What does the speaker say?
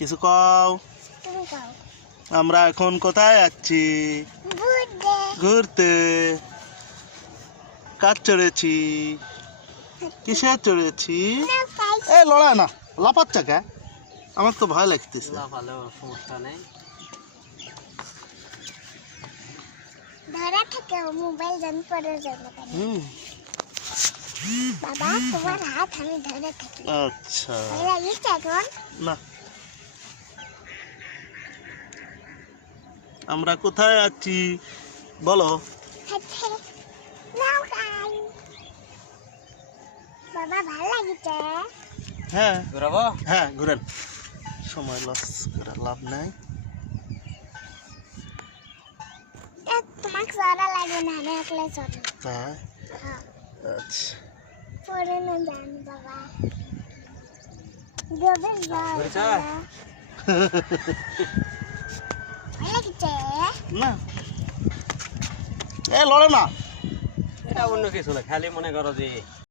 কিছু কও। তুমি কও। আমরা এখন কোথায় যাচ্ছি? ঘুরতে। কার চড়েছি? কিসে চড়েছি? এ লড়াই না, লাফাচ্ছা কে? আমার তো ভয় লাগতেছে। ভালো সমস্যা নেই। ধরা থাকে মোবাইল জান পড়ে যাবে কেন? বাবা তোমার হাত আমি ধরে থাকি। আচ্ছা ভয় লাগিছে এখন? না। আমরা কোথায় যাচ্ছি বলো? হাতে নাও কাই। বাবা ভালো লাগিছে? হ্যাঁ ঘুরাবো? হ্যাঁ ঘুরেন, সময় লস করে লাভ নাই। তোমাকে চড়া লাগে না, আমি একলাই চড়ি। তাই? হ্যাঁ আচ্ছা পরে না জান বাবা। দেবেন ঘুরেছো? ভালো লাগিছে? না, এ লড়ে না। এটা অন্য কিছু না, খালি মনে করো যে